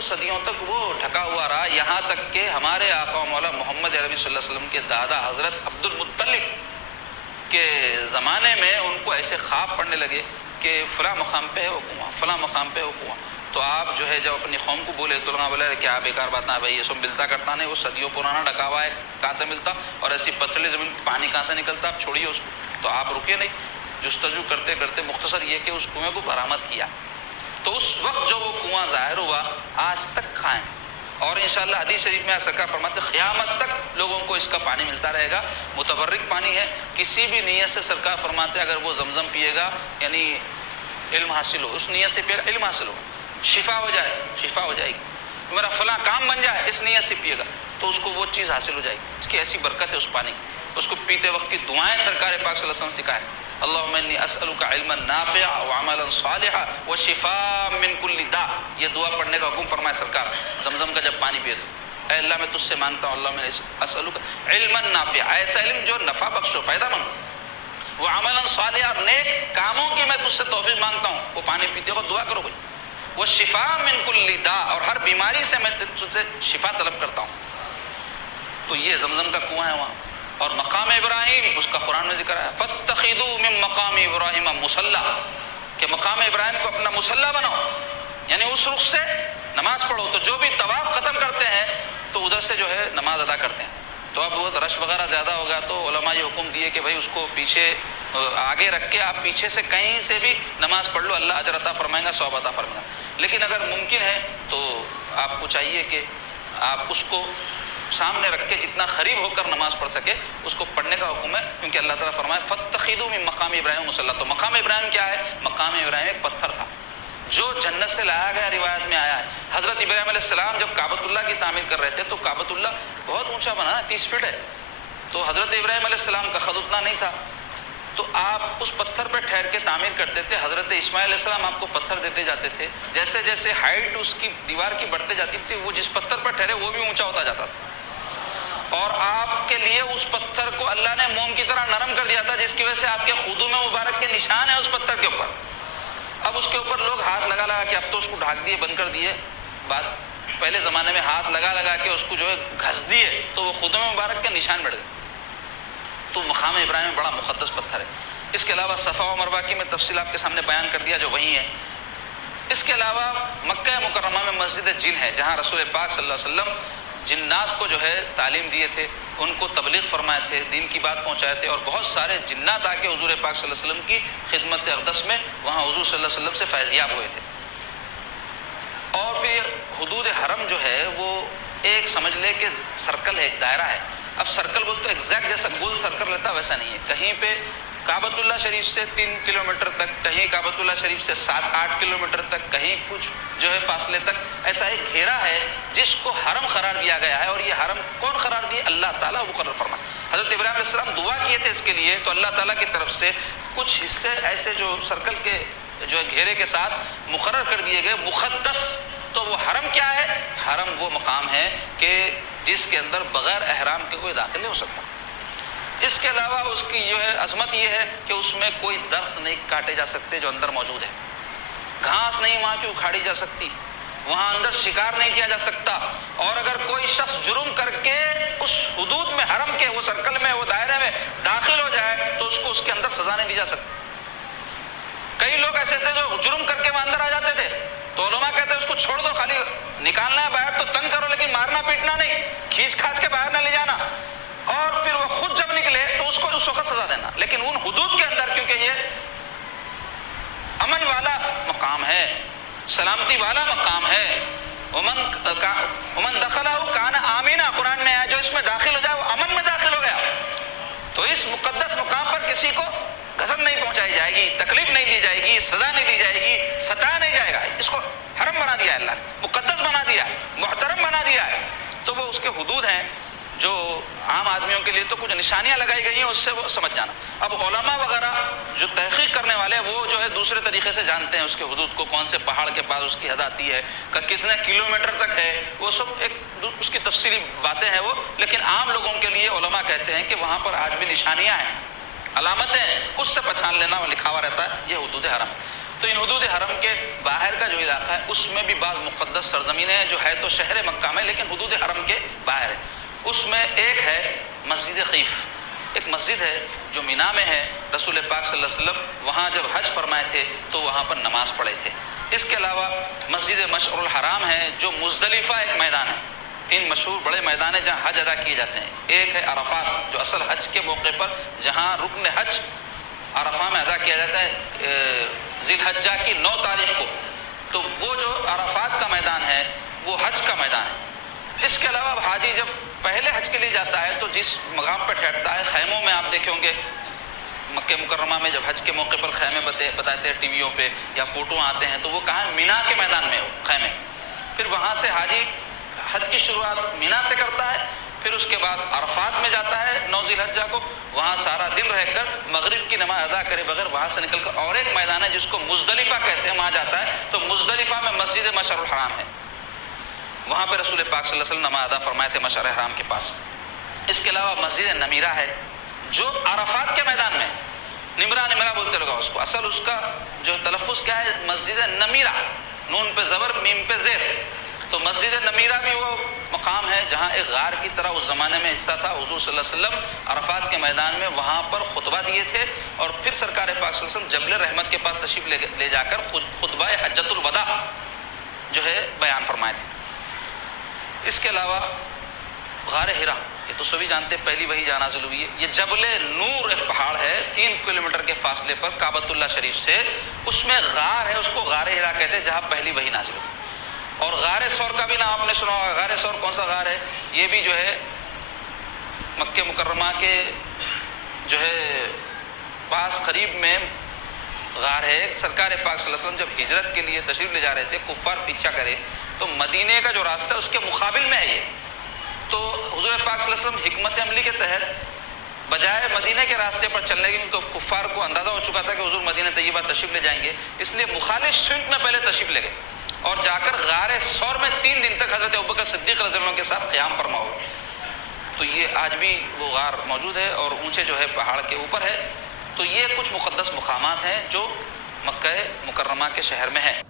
صدیوں تک وہ ڈھکا ہوا رہا، یہاں تک کہ ہمارے آقا و مولا محمد عربی صلی اللہ علیہ وسلم کے دادا حضرت عبد المطلب کے زمانے میں ان کو ایسے خواب پڑنے لگے کہ فلاں مقام پہ ہے وہ کنواں، فلاں مقام پہ ہے وہ کنواں. تو آپ جو ہے جب اپنی قوم کو بولے تو لوگ بولے کیا بیکار بات نہ بھائی، یہ سب ملتا کرتا نہیں، وہ صدیوں پرانا ڈھکا ہوا ہے، کہاں سے ملتا، اور ایسی پتھریلی زمین پانی کہاں سے نکلتا، آپ چھوڑیے اس کو. تو آپ رکے نہیں، جستجو کرتے کرتے مختصر یہ کہ اس کنویں کو برآمد کیا. تو اس وقت جو وہ کنواں ظاہر ہوا آج تک قائم، اور انشاءاللہ حدیث شریف میں سرکار فرماتے قیامت تک لوگوں کو اس کا پانی ملتا رہے گا. متبرک پانی ہے، کسی بھی نیت سے سرکار فرماتے اگر وہ زمزم پیے گا یعنی علم حاصل ہو، اس نیت سے پیے گا علم حاصل ہو، شفا ہو جائے، شفا ہو جائے گی، میرا فلاں کام بن جائے، اس نیت سے پیے گا تو اس کو وہ چیز حاصل ہو جائے گی. اس کی ایسی برکت ہے اس پانی کی. اس کو پیتے وقت کی دعائیں سرکار پاک صلی اللہ علیہ وسلم سکھائے، اللہم انی اسألک علما نافعا وعملا صالحا وشفاء من کل داء. یہ دعا پڑھنے کا حکم فرمائے سرکار زمزم کا جب پانی پیے تو، اے اللہ میں تجھ سے مانگتا ہوں، اللہ میں اسألک علما نافعا، ایسا علم جو نفع بخش و فائدہ مند، وعملا صالحا، نیک کاموں کی میں تجھ سے توفیق مانگتا ہوں. وہ پانی پیتے ہو دعا کرو بھائی. وشفاء من کل داء، اور ہر بیماری سے میں تجھ سے شفا طلب کرتا ہوں. تو یہ زمزم کا کنواں ہے وہاں. اور مقام ابراہیم اس کا قرآن میں ذکر ہے، فاتخذوا من مقام ابراہیم مصلی، کہ مقام ابراہیم کو اپنا مصلی بناؤ، یعنی اس رخ سے نماز پڑھو. تو جو بھی طواف ختم کرتے ہیں تو ادھر سے جو ہے نماز ادا کرتے ہیں. تو اب بہت رش وغیرہ زیادہ ہوگا تو علماء یہ حکم دیے کہ بھائی اس کو پیچھے آگے رکھ کے آپ پیچھے سے کہیں سے بھی نماز پڑھ لو، اللہ اجر عطا فرمائے گا، ثواب عطا فرمائے گا. لیکن اگر ممکن ہے تو آپ کو چاہیے کہ آپ اس کو سامنے رکھ کے جتنا قریب ہو کر نماز پڑھ سکے اس کو پڑھنے کا حکم ہے، کیونکہ اللہ تعالیٰ فرمائے فاتخذوا من مقام ابراہیم مصلی. تو مقام ابراہیم کیا ہے؟ مقام ابراہیم ایک پتھر تھا جو جنت سے لایا گیا، روایت میں آیا ہے. حضرت ابراہیم علیہ السلام جب کعبۃ اللہ کی تعمیر کر رہے تھے تو کعبۃ اللہ بہت اونچا بنا، 30 فٹ ہے. تو حضرت ابراہیم علیہ السلام کا قد اتنا نہیں تھا، تو آپ اس پتھر پہ ٹھہر کے تعمیر کرتے تھے. حضرت اسماعیل علیہ السلام آپ کو پتھر دیتے جاتے تھے، جیسے جیسے ہائٹ اس کی دیوار کی بڑھتے جاتی تھی وہ جس پتھر پر ٹھہرے وہ بھی اونچا ہوتا جاتا تھا. اور آپ کے لیے اس پتھر کو اللہ نے موم کی طرح نرم کر دیا تھا، جس کی وجہ سے آپ کے خدوں میں مبارک کے نشان ہے اس پتھر کے اوپر. اب اس کے اوپر لوگ ہاتھ لگا لگا کے، اب تو اس کو ڈھانک دیے، بند کر دیے، بعد پہلے زمانے میں ہاتھ لگا لگا کے اس کو جو ہے گھس دیے تو وہ خدوں میں مبارک کے نشان بڑھ گئے. تو مقام ابراہیم میں بڑا مقدس پتھر ہے. اس کے علاوہ صفا و مروہ کی میں تفصیل آپ کے سامنے بیان کر دیا جو وہیں ہے. اس کے علاوہ مکہ مکرمہ میں مسجد جن ہے جہاں رسول پاک صلی اللہ علیہ وسلم جنات کو جو ہے تعلیم دیے تھے، ان کو تبلیغ فرمائے تھے، دین کی بات پہنچائے تھے، اور بہت سارے جنات آ کے حضور پاک صلی اللہ علیہ وسلم کی خدمت اقدس میں وہاں حضور صلی اللہ علیہ وسلم سے فیضیاب ہوئے تھے. اور پھر حدود حرم جو ہے وہ ایک سمجھ لے کہ سرکل ہے، ایک دائرہ ہے. اب سرکل بولتے ایگزیکٹ جیسا گول سرکل رہتا ویسا نہیں ہے. کہیں پہ کعبۃ اللہ شریف سے 3 کلومیٹر تک، کہیں کعبۃ اللہ شریف سے 7-8 کلومیٹر تک، کہیں کچھ جو ہے فاصلے تک ایسا ایک گھیرا ہے جس کو حرم قرار دیا گیا ہے. اور یہ حرم کون قرار دیا؟ اللہ تعالیٰ مقرر فرمائے. حضرت ابراہیم علیہ السلام دعا کیے تھے اس کے لیے، تو اللہ تعالیٰ کی طرف سے کچھ حصے ایسے جو سرکل کے جو ہے گھیرے کے ساتھ مقرر کر دیے گئے مقدس. تو وہ حرم کیا ہے؟ حرم وہ مقام ہے کہ جس کے اندر بغیر احرام کے کوئی داخل نہیں ہو سکتا. اس کے علاوہ اس کی جو ہے عظمت یہ ہے کہ اس میں کوئی درخت نہیں کاٹے جا سکتے جو اندر موجود ہے، گھاس نہیں وہاں کی اکھاڑی جا سکتی، وہاں اندر شکار نہیں کیا جا سکتا. اور اگر کوئی شخص جرم کر کے اس حدود میں، حرم کے وہ سرکل میں، وہ دائرے میں داخل ہو جائے تو اس کو اس کے اندر سزا نہیں دی جا سکتی. کئی لوگ ایسے تھے جو جرم کر کے وہاں اندر آ جاتے تھے تو علماء کہتے ہیں اس کو چھوڑ دو، خالی نکالنا ہے باہر تو تنگ کرو، لیکن مارنا پیٹنا نہیں، کھینچ کھانچ کے باہر نہ لے جانا. اور پھر وہ خود جب نکلے تو اس کو اس وقت سزا دینا. لیکن ان حدود کے اندر، کیونکہ یہ امن والا مقام ہے، سلامتی والا مقام ہے، ومن دخلہ کان آمینہ، قرآن میں ہے جو اس میں داخل ہو جائے وہ امن میں داخل ہو گیا. تو اس مقدس مقام پر کسی کو غضب نہیں پہنچائی جائے گی، تکلیف نہیں دی جائے گی، سزا نہیں دی جائے گی، ستایا نہیں جائے گا. اس کو حرم بنا دیا ہے اللہ نے، مقدس بنا دیا ہے، محترم بنا دیا ہے. تو وہ اس کے حدود ہیں جو عام آدمیوں کے لیے تو کچھ نشانیاں لگائی گئی ہیں، اس سے وہ سمجھ جانا. اب علماء وغیرہ جو تحقیق کرنے والے ہیں وہ جو ہے دوسرے طریقے سے جانتے ہیں اس کے حدود کو، کون سے پہاڑ کے پاس اس کی حد آتی ہے، کتنے کلومیٹر تک ہے، وہ سب ایک اس کی تفصیلی باتیں ہیں وہ. لیکن عام لوگوں کے لیے علماء کہتے ہیں کہ وہاں پر آج بھی نشانیاں ہیں، علامتیں، اس سے پہچان لینا وہ لکھا ہوا رہتا ہے، یہ حدود حرم. تو ان حدود حرم کے باہر کا جو علاقہ ہے اس میں بھی بعض مقدس سرزمینیں ہیں جو ہے تو شہر مکہ میں لیکن حدود حرم کے باہر ہے. اس میں ایک ہے مسجد خیف، ایک مسجد ہے جو مینا میں ہے. رسول پاک صلی اللہ علیہ وسلم وہاں جب حج فرمائے تھے تو وہاں پر نماز پڑھے تھے. اس کے علاوہ مسجد مشعر الحرام ہے جو مزدلفہ ایک میدان ہے. 3 مشہور بڑے میدان ہیں جہاں حج ادا کیے جاتے ہیں. ایک ہے عرفات جو اصل حج کے موقع پر جہاں رکن حج عرفہ میں ادا کیا جاتا ہے ذی الحجہ کی 9 تاریخ کو، تو وہ جو عرفات کا میدان ہے وہ حج کا میدان ہے. اس کے علاوہ حاجی جب پہلے حج کے لیے جاتا ہے تو جس مقام پہ ٹھہرتا ہے، خیموں میں آپ دیکھیں ہوں گے مکہ مکرمہ میں جب حج کے موقع پر خیمے بتاتے ہیں ٹی ویوں پہ یا فوٹو آتے ہیں تو وہ کہاں مینا کے میدان میں ہو خیمے. پھر وہاں سے حاجی حج کی شروعات مینا سے کرتا ہے، پھر اس کے بعد عرفات میں جاتا ہے 9 ذی الحجہ کو، وہاں سارا دن رہ کر مغرب کی نماز ادا کرے بغیر وہاں سے نکل کر اور ایک میدان ہے جس کو مزدلفہ کہتے ہیں وہاں جاتا ہے. تو مزدلفہ میں مسجد مشعر الحرام ہے، وہاں پہ رسول پاک صلی اللہ علیہ وسلم نماز ادا فرمائے تھے مشعر حرام کے پاس. اس کے علاوہ مسجد نمیرہ ہے جو عرفات کے میدان میں، نمرہ بولتے لوگ اس کو، اصل اس کا جو تلفظ کیا ہے مسجد نمیرہ، نون پہ زبر میم پہ زیر. تو مسجد نمیرہ بھی وہ مقام ہے جہاں ایک غار کی طرح اس زمانے میں حصہ تھا. حضور صلی اللہ علیہ وسلم عرفات کے میدان میں وہاں پر خطبہ دیے تھے اور پھر سرکار پاک صلی اللہ علیہ وسلم جبل رحمت کے پاس تشریف لے جا کر خطبہ حجۃ الوداع جو ہے بیان فرمائے تھے. اس کے علاوہ غار حرا، یہ تو سبھی جانتے ہیں پہلی وحی جہاں نازل ہوئی ہے. یہ جبل نور ایک پہاڑ ہے 3 کلومیٹر کے فاصلے پر کعبۃ اللہ شریف سے، اس میں غار ہے، اس کو غار حرا کہتے ہیں جہاں پہلی وحی نازل ہوئی. اور غار ثور کا بھی نام آپ نے سنا ہوگا. غار ثور کون سا غار ہے؟ یہ بھی جو ہے مکہ مکرمہ کے جو ہے پاس قریب میں غار ہے. سرکار پاک صلی اللہ علیہ وسلم جب ہجرت کے لیے تشریف لے جا رہے تھے، کفار پیچھا کرے تو مدینے کا جو راستہ ہے اس کے مقابل میں ہے یہ. تو حضور پاک صلی اللہ علیہ وسلم حکمت عملی کے تحت بجائے مدینہ کے راستے پر چلنے کے، کیونکہ کفار کو اندازہ ہو چکا تھا کہ حضور مدینہ طیبہ تشریف لے جائیں گے، اس لیے مخالف سمت میں پہلے تشریف لے گئے اور جا کر غار ثور میں 3 دن تک حضرت ابوبکر صدیق رضی اللہ عنہ کے ساتھ قیام فرما ہو. تو یہ آج بھی وہ غار موجود ہے اور اونچے جو ہے پہاڑ کے اوپر ہے. تو یہ کچھ مقدس مقامات ہیں جو مکہ مکرمہ کے شہر میں ہیں.